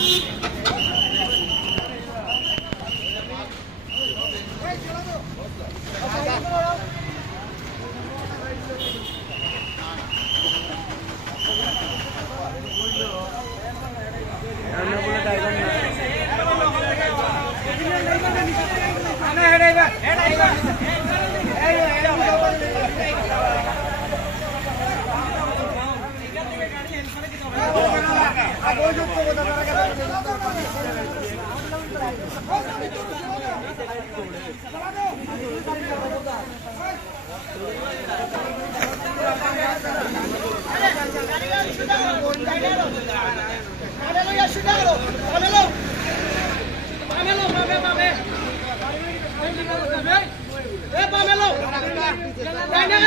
Thank you. হয়ে গেছে ওই